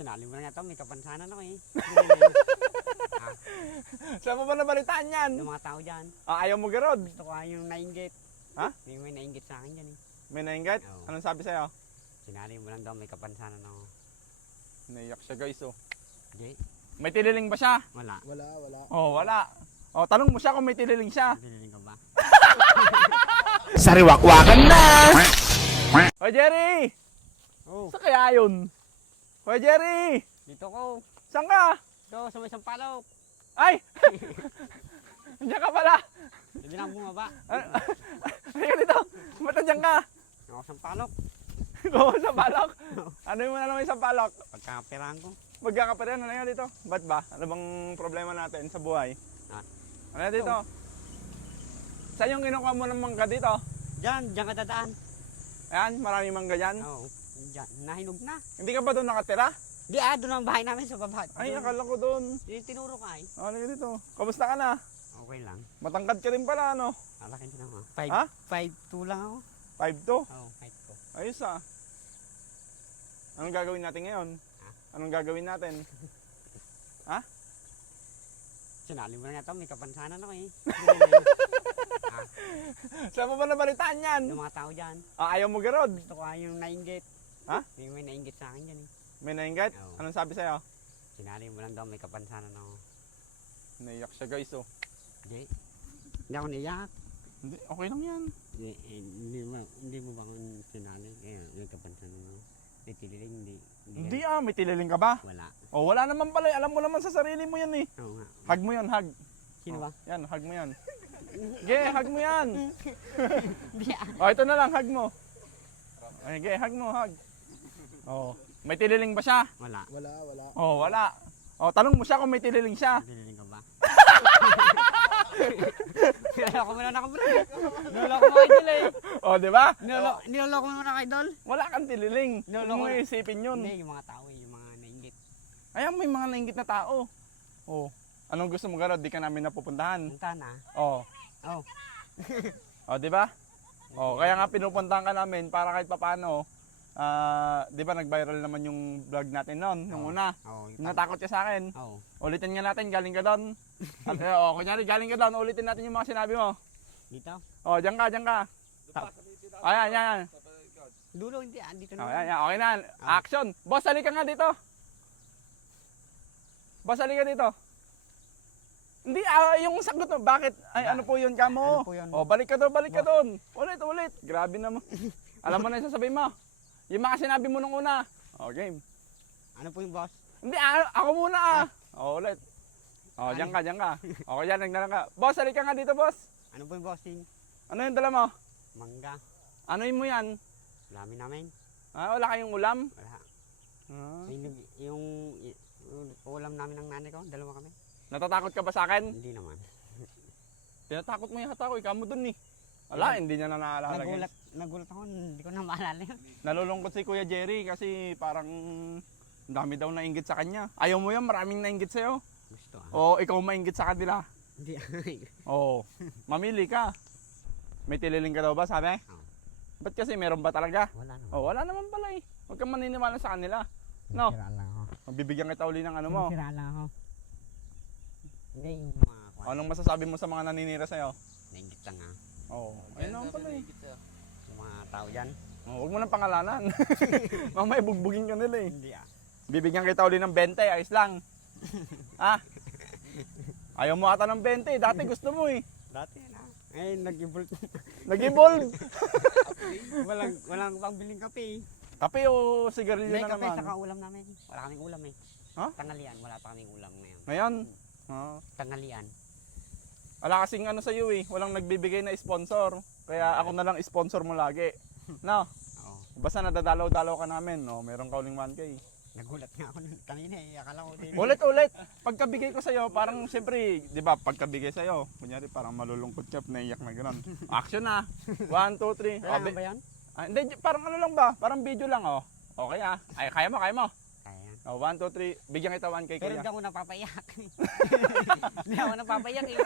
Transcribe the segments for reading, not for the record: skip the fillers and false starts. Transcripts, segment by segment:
Sinali mo na nga ito, may kapansanan ako eh. Saan mo ba nabalitaan yan? Yung mga tao dyan, Ayaw mo garod. gusto ko yung nainggit. Ha? May nainggit sa akin dyan eh. May naingat? Oo. Anong sabi sa'yo? Sinali mo lang daw, may kapansanan ako. Naiyak siya guys oh. Jay, May tililing ba siya? wala. Wala. Oh, wala. Oh, tanong mo siya kung may tililing siya. Diniling ka ba? Sariwakwakan na! Hoy Jerry! Oh, Saan kaya yun? Hoy Jerry! dito ko. Saan ka? Dito sa may sampalok. Ay! Andiyan ka pala! Hindi na bumaba. Halika dito! Ba't andiyan ka? Ako sampalok. Oo, sa palok. Ano mo na naman sa palok? Pagkakapirahan ko. Magkakaparehan na dito. Ba't ba? Ano bang problema natin sa buhay? Ano dito? Saan yung kinukuha mo ng mangga dito? Diyan ka dadaan. Ayan, maraming mangga dyan. Oo, diyan. Nahinog na. Hindi ka ba doon nakatira? Di doon ang bahay namin sa baba. Ay, Doon. akala ko doon. Yung tinuro ka eh. Ano dito? Kamusta ka na? Okay lang. Matangkad ka rin pala, ano? Alaki din ako. Ha? 5'2" lang ako. 5'2". Oo, height ko. Ayos ah. Anong gagawin natin ngayon? Anong gagawin natin? Sinali mo na nga ito, may kapansanan ako eh. Saan mo ba nabalitaan yan? Yung mga tao dyan, Ayaw mo garod. gusto ko yung nainggit. Ha? May nainggit sa akin dyan eh. May naingat? Oo. Anong sabi sa'yo? Sinali mo lang daw, may kapansanan ako. Naiyak siya guys oh. Jay, hindi ako naiyak. Hindi, okay lang yan. Hindi mo ba kung sinali? May kapansanan ako. May tililing, Hindi may tililing ka ba? Wala. Oh, wala naman pala. Alam mo naman sa sarili mo yan eh. Oo nga. Hug mo yan, hug. Sino ba? Yan, hug mo yan. Hug mo yan. Hindi Ito na lang, hug mo. Ay, hug mo, hug. Oh, may tililing ba siya? Wala. Oh, wala. Oh, tanong mo siya kung may tililing siya. Tililing ka ba? Niloloko mo na ako bro. Niloloko mo idol eh. Oh, di ba? Niloloko mo na idol. Wala kang tililing. No, Huwag mo isipin yun. Hindi, yung mga tao eh, yung mga nainggit. Ayan, may mga nainggit na tao. Oh, anong gusto mo garod? Di ka namin napupuntahan. Punta na. Oh. Oh. Oh, di ba? Oh, kaya nga pinupuntahan ka namin para kahit papaano, di ba nag-viral naman yung vlog natin noon, nung una. Oo. Natakot ka sa akin. Oo. Ulitin nga natin, galing ka doon. Kunyari, galing ka doon, ulitin natin yung mga sinabi mo. Dito? Oh, diyan ka. Ayan. Dulo, hindi. Dito na. Oh, ayan. Okay na. Action. Boss, halika nga dito. Boss, halika dito. Hindi, yung sagot mo, bakit? Ay, ano po yun, kamo? Ano po yun? Oh, balik ka doon. Ulit. Grabe naman. Alam mo na yung sasabihin mo. Yung mga sinabi mo nung una. Oh, game. Ano po yung boss? Hindi, ako muna Oh, ulit. Oh, diyan ka. Okay, yan, nagnalang ka. Boss, halika nga dito, boss. Ano po yung bossing? Ano yung dala mo? Mangga. Ano yun mo yan? Lami namin. Wala kayong ulam? Wala. Ah. Yung ulam namin ng nanay ko, dalawa kami. Natatakot ka ba sa akin? Hindi naman. Tinatakot mo yata ako, ikaw mo dun eh. Wala, hindi niya na naalala. Nagulat ako, hindi ko na maalala yun. Nalulungkot si Kuya Jerry kasi parang ang dami daw nainggit sa kanya. Ayaw mo yan, maraming nainggit sa'yo. Gusto O ikaw maingit sa kanila. Hindi. Oo, mamili ka. May tililing ka daw ba, sabi? Oo. Ba't kasi meron ba talaga? Wala naman. Wala naman pala eh. Huwag kang maniniwala sa kanila. No? Sira lang ako. Bibigyan kita uli ng ano mo. Sira lang ako. Hindi yung mga Anong masasabi mo sa mga naninira sa'yo? nainggit lang ha. Oo, ayun naman pala eh. Yung mga tao dyan. Huwag mo nang pangalanan. Mamaya bugbugin ka nila eh. Hindi Bibigyan kita uli ng 20, ayos lang. Ayaw mo ata ng 20, dati gusto mo eh. Dati na. Eh, nag-evolve. Nag-evolve. walang pangbiling kape. Kape o sigarilyo May na kape naman. saka ulam namin. Wala kaming ulam eh. Ha? Tanghalian, wala pa kaming ulam ngayon. Ngayon, Tanghalian. wala kasing ano sa iyo eh. Walang nagbibigay na sponsor. Kaya ako na lang sponsor mo lagi. No? Oo. Basta nadadalaw-dalaw ka namin. No? Meron ka uling 1K. Nagulat nga ako kanina eh. Akala ko din. Ulit. Pagkabigay ko sa'yo, parang siyempre, di ba, pagkabigay sa'yo, kunyari parang malulungkot ka, naiyak na gano'n. Action na. 1, 2, 3. Kailangan ba yan? Hindi, parang ano lang ba? Parang video lang, oh. Okay Ay, kaya mo. Kaya. 1, 2, 3. Bigyan kita 1K Pero kuya. hindi ako napapaiyak. Hindi ako napapaiyak eh.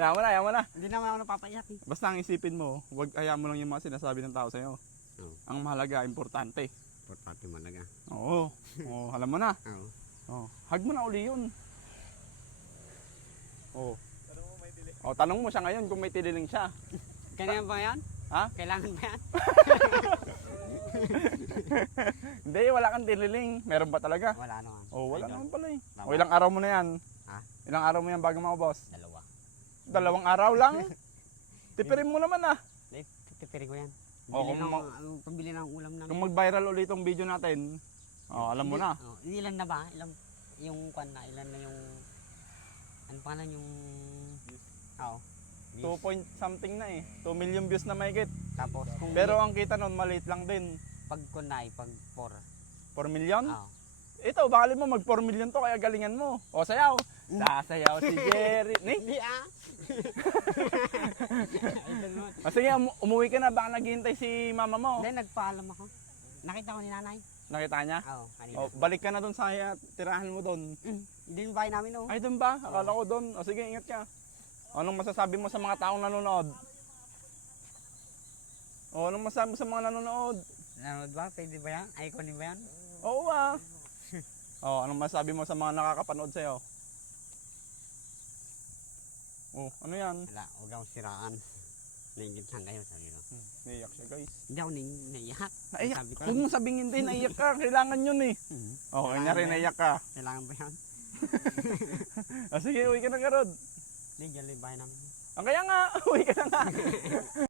Ayaw mo na. Hindi naman ako napapaiyak eh. Basta ang isipin mo, hayaan mo lang yung mga sinasabi ng tao sa'yo. Oo. Ang mahalaga, importante. Portati malaga. Oo. Oh, alam mo na. Oo. Oh, hug mo na uli yun. Oh. Oh, tanong mo siya ngayon kung may tililing siya. Kailangan ba yan? Ha? Kailangan ba yan? Hindi, wala kang tililing. Meron ba talaga? Wala naman. Oh, wala Idol. naman pala eh. Tama. O, ilang araw mo na yan? Ha? Ilang araw mo yan bago maubos? 2. 2 araw lang? Tipirin mo naman ah. Titipiri ko yan. Oo, Bili kung ng, pambili ng ulam namin. Kung mag-viral ulit itong video natin, oh, alam mo na. Oh, ilan na ba? Ilang yung kwan na, ilan na yung ano pa na yung Oo. 2 point something na eh. 2 million views na mahigit. Tapos kung Pero ang kita nun, maliit lang din. pag kwan na pag 4. 4 million? Oo. Ito, baka mo mag 4 million to, kaya galingan mo. O, sayaw. Sasayaw si Jerry. Hindi ah. Idol mo. O, sige, umuwi ka na. Baka naghihintay si mama mo. Hindi, nagpaalam ako. Nakita ko ni nanay. Nakita niya? Oo, kanina. O, balik ka na doon sa tirahan mo doon. Hindi yung bahay namin oh. Ay, doon ba? Akala ko doon. O, sige, ingat ka. Anong masasabi mo sa mga taong nanonood? O, anong masasabi mo sa mga nanonood? Nanood ba? Pwede ba yan? Icon ba yan? Oo ah. O, anong masasabi mo sa mga nakakapanood sa'yo? O, ano yan? Wala, huwag akong siraan. Naingit lang kayo, sabi ko. Naiyak siya, guys. Hindi ako naiyak. Naiyak? Sabi ko Huwag mo sabing hindi, naiyak ka. Kailangan yun eh. O, kanya rin, naiyak ka. Kailangan ba yan? O, sige, uwi ka na, Karod. Hindi, dyan lang yung bahay namin. Ang kaya nga, uwi ka na nga.